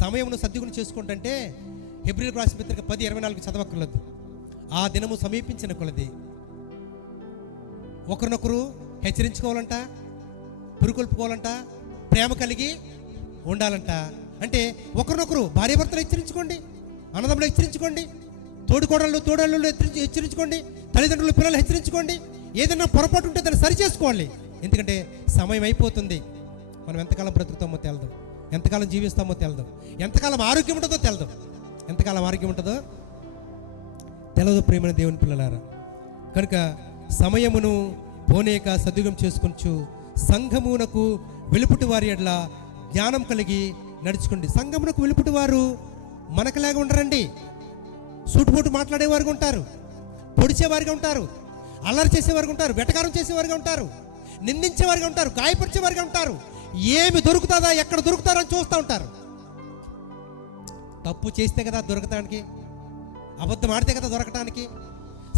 సమయమును సద్వినియోగం చేసుకుంటుంటే హెబ్రీయులకు రాసిన పత్రిక 10:24 చదవక్కర్లేదు. ఆ దినము సమీపించిన కొలది ఒకరినొకరు హెచ్చరించుకోవాలంట, పురుకొల్పుకోవాలంట, ప్రేమ కలిగి ఉండాలంట. అంటే ఒకరినొకరు భార్యాభర్తలు హెచ్చరించుకోండి, అన్నదమ్ములు హెచ్చరించుకోండి, తోడుకోడళ్ళు హెచ్చరించుకోండి, తల్లిదండ్రులు పిల్లలు హెచ్చరించుకోండి. ఏదైనా పొరపాటు ఉంటే దాన్ని సరి చేసుకోవాలి. ఎందుకంటే సమయం అయిపోతుంది. మనం ఎంతకాలం బ్రతుకుతామో తెలదు, ఎంతకాలం జీవిస్తామో తెలదు, ఎంతకాలం ఆరోగ్యం ఉంటుందో తెలదు, ఎంతకాలం ఆరోగ్యం ఉంటుందో తెలదు ప్రియమైన దేవుని పిల్లలారా. కనుక సమయమును పోనేక సద్వినియోగం చేసుకొనచ్చు సంఘమునకు వెలుపుటి వారి ఎడల జ్ఞానం కలిగి నడుచుకోండి. సంఘమునకు వెలుపుటి వారు మనకులాగా ఉండరండి. సూటుపోటు మాట్లాడేవారుగా ఉంటారు, పొడిచేవారుగా ఉంటారు, అల్లరి చేసేవారుగా ఉంటారు, వెటకారం చేసేవారుగా ఉంటారు, నిందించేవారుగా ఉంటారు, గాయపరిచేవారుగా ఉంటారు. ఏమి దొరుకుతుందా, ఎక్కడ దొరుకుతారో అని చూస్తూ ఉంటారు. తప్పు చేస్తే కదా దొరకటానికి, అబద్ధం ఆడితే కదా దొరకటానికి,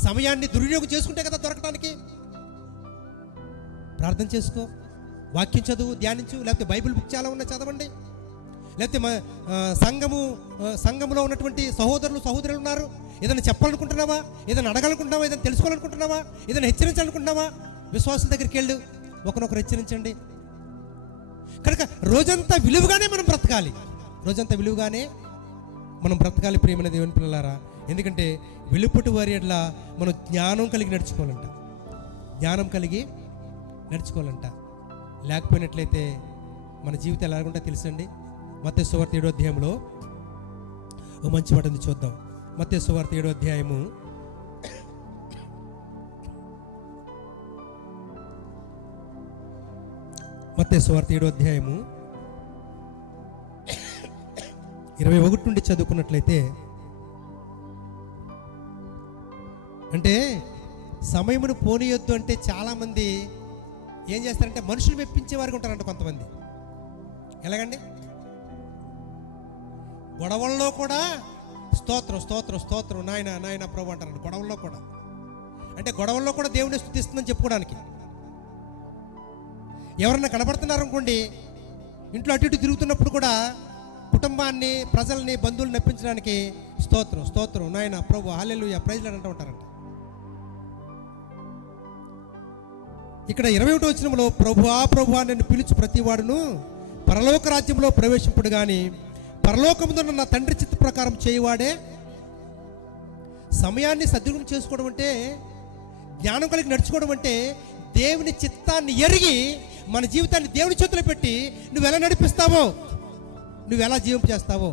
సమయాన్ని దుర్వినియోగం చేసుకుంటే కదా దొరకటానికి. ప్రార్థన చేసుకో, వాక్యం చదువు, ధ్యానించు, లేకపోతే బైబిల్ బుక్ చాలా ఉన్నాయి చదవండి. లేకపోతే సంఘంలో ఉన్నటువంటి సహోదరులు ఉన్నారు. ఏదైనా చెప్పాలనుకుంటున్నావా, ఏదైనా అడగాలనుకుంటున్నావా, ఏదైనా తెలుసుకోవాలనుకుంటున్నావా, ఏదైనా హెచ్చరించాలనుకుంటున్నావా, విశ్వాసుల దగ్గరికి వెళ్ళి ఒకరినొకరు హెచ్చరించండి. కనుక రోజంతా విలువగానే మనం బ్రతకాలి, రోజంతా విలువగానే మనం బ్రతకాలి ప్రియమైన దేవుని పిల్లలారా. ఎందుకంటే వెలుపటి వారి ఎడల మనం జ్ఞానం కలిగి నడుచుకోవాలంట, జ్ఞానం కలిగి నడుచుకోవాలంట. లేకపోయినట్లయితే మన జీవితం ఎలాగుంటా తెలుసండి. మత్తయి సువార్త 7వ అధ్యాయంలో ఓ మంచి మాట ఉంది, చూద్దాం. మత్తయి సువార్త 7వ అధ్యాయము 21 నుండి చదువుకున్నట్లయితే, అంటే సమయమును పోనీయొద్దు అంటే చాలామంది ఏం చేస్తారంటే మనుషులు మెప్పించేవారుగా ఉంటారంట. కొంతమంది ఎలాగండి, గొడవల్లో కూడా స్తోత్రం స్తోత్రం స్తోత్రం నాయన నాయన ప్రభు అంటారంట. గొడవల్లో కూడా, అంటే గొడవల్లో కూడా దేవుని స్తుతిస్తుందని చెప్పుకోవడానికి. ఎవరన్నా కనబడుతున్నారు అనుకోండి, ఇంట్లో అటు ఇటు తిరుగుతున్నప్పుడు కూడా కుటుంబాన్ని, ప్రజల్ని, బంధువులు నప్పించడానికి స్తోత్రం స్తోత్రం నాయన ప్రభు హల్లెలూయా ప్రైజ్ లార్డ్ అంటూ ఉంటారంట. ఇక్కడ 21వ వచనంలో ప్రభువా ప్రభువా నిన్ను పిలుచు ప్రతివాడును పరలోక రాజ్యంలో ప్రవేశింపుడు గాని పరలోకమున నా తండ్రి చిత్త ప్రకారం చేయువాడే. సమయాన్ని సద్వినియోగం చేసుకోవడం అంటే, జ్ఞానం కలిగి నడుచుకోవడం అంటే, దేవుని చిత్తాన్ని ఎరిగి మన జీవితాన్ని దేవుని చేతిలో పెట్టి నువ్వు ఎలా నడిపిస్తావో, నువ్వు ఎలా జీవింపజేస్తావో,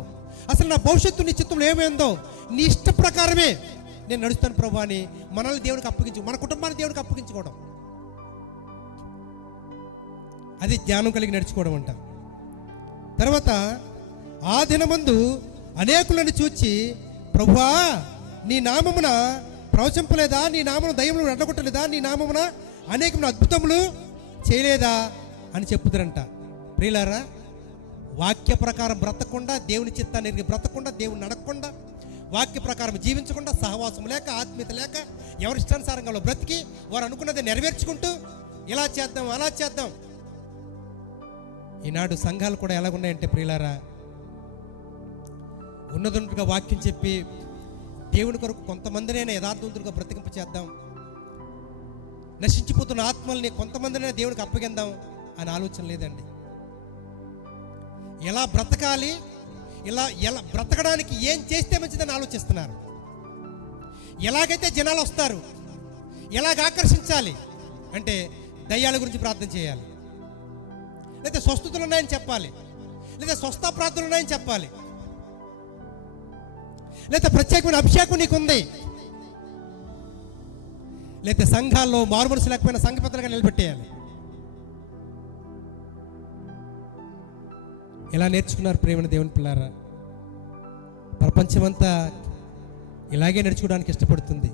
అసలు నా భవిష్యత్తు నీ చిత్తంలో ఏమైందో నీ ఇష్ట ప్రకారమే నేను నడుస్తాను ప్రభు అని మనల్ని దేవునికి అప్పగించు, మన కుటుంబాన్ని దేవునికి అప్పగించుకోవడం, అది జ్ఞానం కలిగి నడుచుకోవడం అంట. తర్వాత ఆ దినమందు అనేకులను చూచి ప్రభువా నీ నామమున ప్రవచింపలేదా, నీ నామమున దయ్యములను అడ్డగొట్టలేదా, నీ నామమున అనేకమైన అద్భుతములు చేయలేదా అని చెప్పుతారంట. ప్రియులారా, వాక్య ప్రకారం బ్రతకుండా, దేవుని చిత్తాన్ని ఎరిగి బ్రతకుండా, దేవుని నడకుండా, వాక్య ప్రకారం జీవించకుండా, సహవాసం లేక, ఆత్మీయత లేక, ఎవరి ఇష్టానుసారంగా బ్రతికి వారు అనుకున్నది నెరవేర్చుకుంటూ ఇలా చేద్దాం అలా చేద్దాం. ఈనాడు సంఘాలు కూడా ఎలాగున్నాయంటే ప్రియులారా, ఉన్నదున్నట్టుగా వాక్యం చెప్పి దేవుని కొరకు కొంతమందినైనా యథార్థవంతులుగా బ్రతికింప చేద్దాం, నశించిపోతున్న ఆత్మల్ని కొంతమందినైనా దేవునికి అప్పగిద్దాం అని ఆలోచన లేదండి. ఎలా బ్రతకాలి, ఎలా బ్రతకడానికి ఏం చేస్తే మంచిదని ఆలోచిస్తున్నారు. ఎలాగైతే జనాలు వస్తారు, ఎలాగ ఆకర్షించాలి అంటే దయ్యాల గురించి ప్రార్థన చేయాలి, లేదా స్వస్థతలు ఉన్నాయని చెప్పాలి, లేదా స్వస్థ ప్రార్థనలు ఉన్నాయని చెప్పాలి, లేదా ప్రత్యేకమైన అభిషేకం నీకు ఉంది, లేదా సంఘాల్లో మారుమనసు లేకపోయినా సంఘ పెద్దలుగా నిలబెట్టేయాలి. ఎలా నేర్చుకున్నారు ప్రేమను దేవుని పిల్లారా? ప్రపంచమంతా ఇలాగే నడుచుకోవడానికి ఇష్టపడుతుంది.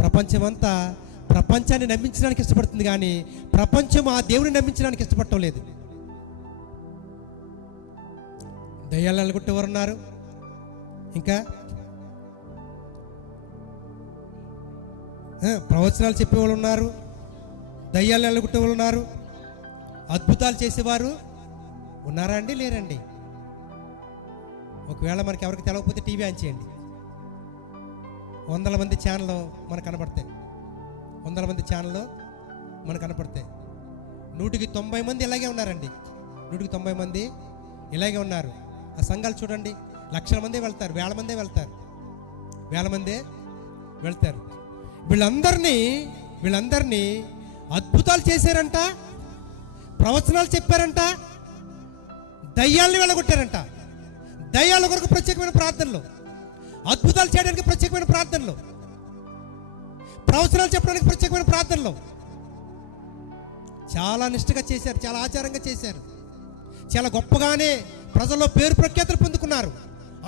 ప్రపంచమంతా ప్రపంచాన్ని నమ్మించడానికి ఇష్టపడుతుంది, కానీ ప్రపంచం ఆ దేవుని నమ్మించడానికి ఇష్టపడటం లేదు. దయ్యాలు అనుకుంటేవారు ఉన్నారు, ఇంకా ప్రవచనాలు చెప్పేవాళ్ళు ఉన్నారు, దయ్యాలు అనుకుంటేవాళ్ళు ఉన్నారు, అద్భుతాలు చేసేవారు ఉన్నారా అండి? లేరండి. ఒకవేళ మనకి ఎవరికి తెలవకపోతే టీవీ ఆన్ చేయండి, వందల మంది ఛానళ్ళు మనకు కనపడతాయి. 100 మంది ఛానళ్ళు మనకు కనపడతాయి. 100కి 90 మంది ఇలాగే ఉన్నారండి. 100కి 90 మంది ఇలాగే ఉన్నారు. ఆ సంఘాలు చూడండి, లక్షల మందే వెళ్తారు, వేల మందే వెళ్తారు. వీళ్ళందరినీ అద్భుతాలు చేశారంట, ప్రవచనాలు చెప్పారంట, దయ్యాల్ని వెళ్ళగొట్టారంట. దయ్యాల కొరకు ప్రత్యేకమైన ప్రార్థనలు, అద్భుతాలు చేయడానికి ప్రత్యేకమైన ప్రార్థనలు, ప్రవచనాలు చెప్పడానికి ప్రత్యేకమైన ప్రార్థనలు చాలా నిష్ఠగా చేశారు, చాలా ఆచారంగా చేశారు. చాలా గొప్పగానే ప్రజల్లో పేరు ప్రఖ్యాతులు పొందుకున్నారు.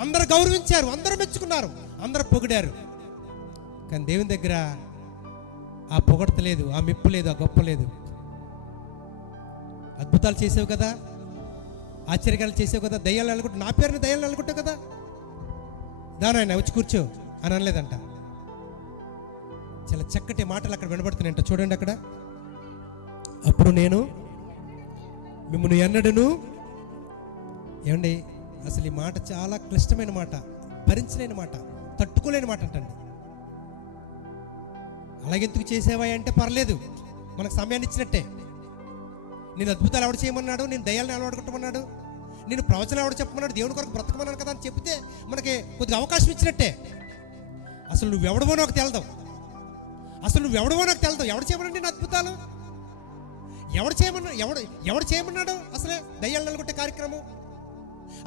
అందరూ గౌరవించారు, అందరూ మెచ్చుకున్నారు, అందరూ పొగిడారు. కానీ దేవుని దగ్గర ఆ పొగడత లేదు, ఆ మెప్పు లేదు, ఆ గొప్ప లేదు. అద్భుతాలు చేసావు కదా, ఆశ్చర్యకాలు చేసావు కదా, దయ్యాలు వెళ్ళగొట్టు, నా పేరుని దయ్యాలు వెళ్ళగొట్టావు కదా, దానాయన వచ్చి కూర్చో అని అనలేదంట. చాలా చక్కటి మాటలు అక్కడ వినబడుతున్నాయంట. చూడండి అక్కడ, అప్పుడు నేను మిమ్మల్ని ఎన్నడను, ఏమండి అసలు ఈ మాట చాలా క్లిష్టమైన మాట, భరించలేని మాట, తట్టుకోలేని మాట అంటండి. అలాగెందుకు చేసేవా అంటే పర్లేదు, మనకు సమయాన్ని ఇచ్చినట్టే. నేను అద్భుతాలు ఎవడు చేయమన్నాడు, నేను దయ్యాలను అలవాడుకుంటామన్నాడు, నేను ప్రవచనం ఎవడు చెప్పమన్నాడు, దేవుని కొరకు బ్రతకమన్నాను కదా అని చెప్తే మనకి కొద్దిగా అవకాశం ఇచ్చినట్టే. అసలు నువ్వెవడవో నాకు తెలదావు, ఎవడు చేయమన్నాడు నేను అద్భుతాలు, ఎవడు చేయమన్నాడు అసలే దయ్యాలు నెలగొట్టే కార్యక్రమం,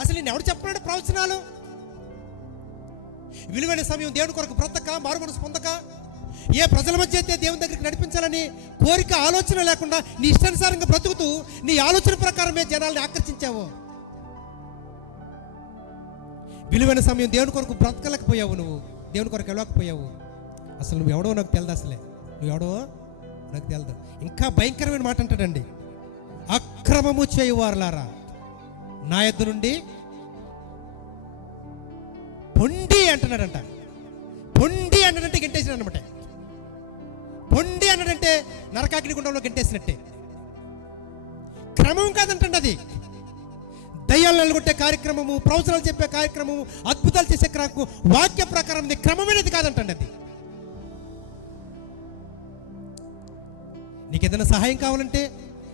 అసలు నేను ఎవడు చెప్పన్నాడు ప్రవచనాలు. విలువైన సమయం దేవుని కొరకు బ్రతక, మారు మనసు పొందక, ఏ ప్రజల మధ్య అయితే దేవుని దగ్గరికి నడిపించాలని కోరిక, ఆలోచన లేకుండా నీ ఇష్టానుసారంగా బ్రతుకుతూ నీ ఆలోచన ప్రకారమే జనాల్ని ఆకర్షించావు. విలువైన సమయం దేవుని కొరకు బ్రతకలేకపోయావు, నువ్వు దేవుని కొరకు వెళ్ళకపోయావు. అసలు నువ్వు ఎవడో నాకు తెలదు, నాకు తెలదు. ఇంకా భయంకరమైన మాట అంటాడండి, అక్రమము చేయువారులారా నా యొద్ద నుండి పొండి అంటున్నాడంట. పొండి అన్నాడంటే గెంటేసిన అనమాట. పొండి అన్నాడంటే నరకాగ్ని గుండంలో గెంటేసినట్టే. క్రమం కాదంటండి అది. దయ్యాలు నిలగొట్టే కార్యక్రమము, ప్రవచనాలు చెప్పే కార్యక్రమము, అద్భుతాలు చేసే వాక్య ప్రకారం క్రమమైనది కాదంటండి అది. నీకు ఏదైనా సహాయం కావాలంటే,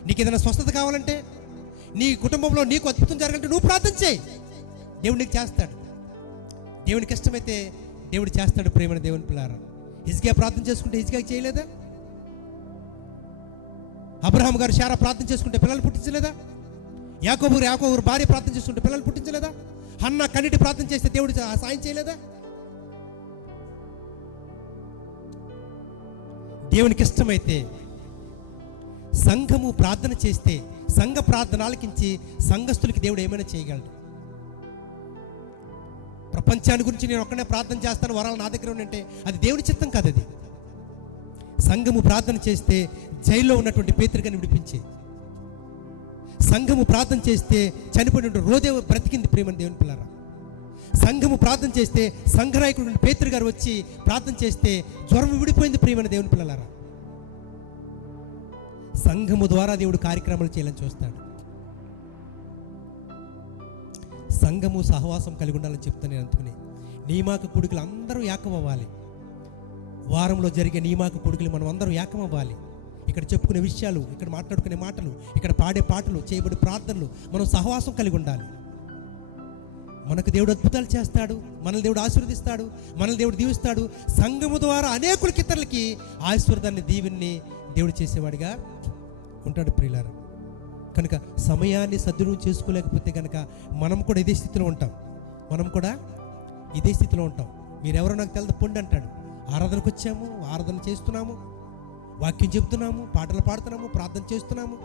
నీకు ఏదైనా స్వస్థత కావాలంటే, నీ కుటుంబంలో నీకు అద్భుతం జరగాలంటే నువ్వు ప్రార్థన చేయి, దేవుడు నీకు చేస్తాడు. దేవునికి ఇష్టమైతే దేవుడు చేస్తాడు. ప్రేమైన దేవుని పిల్లారా, హిజ్కియా ప్రార్థన చేసుకుంటే హిజ్కియా చేయలేదా? అబ్రహాం గారు శారా ప్రార్థన చేసుకుంటే పిల్లలు పుట్టించలేదా? యాకోబు భార్య ప్రార్థన చేసుకుంటే పిల్లలు పుట్టించలేదా? హన్న కన్నిటి ప్రార్థన చేస్తే దేవుడు సాయం చేయలేదా? దేవునికి ఇష్టమైతే సంఘము ప్రార్థన చేస్తే, సంఘ ప్రార్థన ఆలకించి సంఘస్థులకి దేవుడు ఏమైనా చేయగలడు. ప్రపంచాన్ని గురించి నేను ఒక్కనే ప్రార్థన చేస్తాను, వరాలు నా దగ్గర ఉంటే అది దేవుని చిత్తం కాదు. అది సంఘము ప్రార్థన చేస్తే జైల్లో ఉన్నటువంటి పేతురుగాని విడిపించే, సంఘము ప్రార్థన చేస్తే చనిపోయిన రోదేవ బ్రతికింది. ప్రేమని దేవుని పిల్లరా, సంఘము ప్రార్థన చేస్తే సంఘనాయకుడు పేతురు గారు వచ్చి ప్రార్థన చేస్తే జ్వరం విడిపోయింది. ప్రేమని దేవుని పిల్లలారా, సంఘము ద్వారా దేవుడు కార్యక్రమాలు చేయాలని చూస్తాడు. సంఘము సహవాసం కలిగి ఉండాలని చెప్తాను నేను. అందుకని నియామక కూడికలు అందరూ ఏకమవ్వాలి. వారంలో జరిగే నియామక కూడికలు మనం అందరం ఏకమవ్వాలి. ఇక్కడ చెప్పుకునే విషయాలు, ఇక్కడ మాట్లాడుకునే మాటలు, ఇక్కడ పాడే పాటలు, చేయబడి ప్రార్థనలు మనం సహవాసం కలిగి ఉండాలి. మనకు దేవుడు అద్భుతాలు చేస్తాడు, మనల్ని దేవుడు ఆశీర్వదిస్తాడు, మనల్ని దేవుడు దీవిస్తాడు. సంఘము ద్వారా అనేకులకి ఇతరులకి ఆశీర్వాదాన్ని, దీవెన్ని దేవుడు చేసేవాడిగా ఉంటాడు. ప్రియులారా, కనుక సమయాన్ని సద్వినియోగం చేసుకోలేకపోతే కనుక మనం కూడా ఇదే స్థితిలో ఉంటాం. మీరెవరో నాకు తెలదు, పొండి అంటాడు. ఆరాధనకు వచ్చాము, ఆరాధన చేస్తున్నాము, వాక్యం చెబుతున్నాము, పాటలు పాడుతున్నాము, ప్రార్థన చేస్తున్నాము,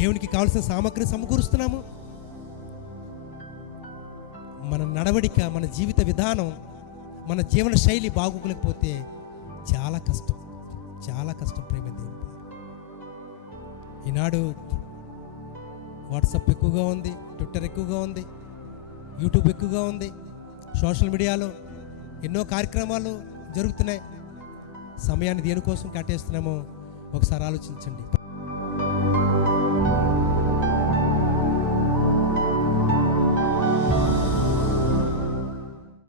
దేవునికి కావాల్సిన సామగ్రి సమకూరుస్తున్నాము. మన నడవడిక, మన జీవిత విధానం, మన జీవన శైలి బాగోలేకపోతే చాలా కష్టం. ప్రేమ దేవుడు. ఈనాడు వాట్సాప్ ఎక్కువగా ఉంది, ట్విట్టర్ ఎక్కువగా ఉంది, యూట్యూబ్ ఎక్కువగా ఉంది, సోషల్ మీడియాలో ఎన్నో కార్యక్రమాలు జరుగుతున్నాయి. సమయాన్ని దేనికోసం కట్టేస్తున్నామో ఒకసారి ఆలోచించండి.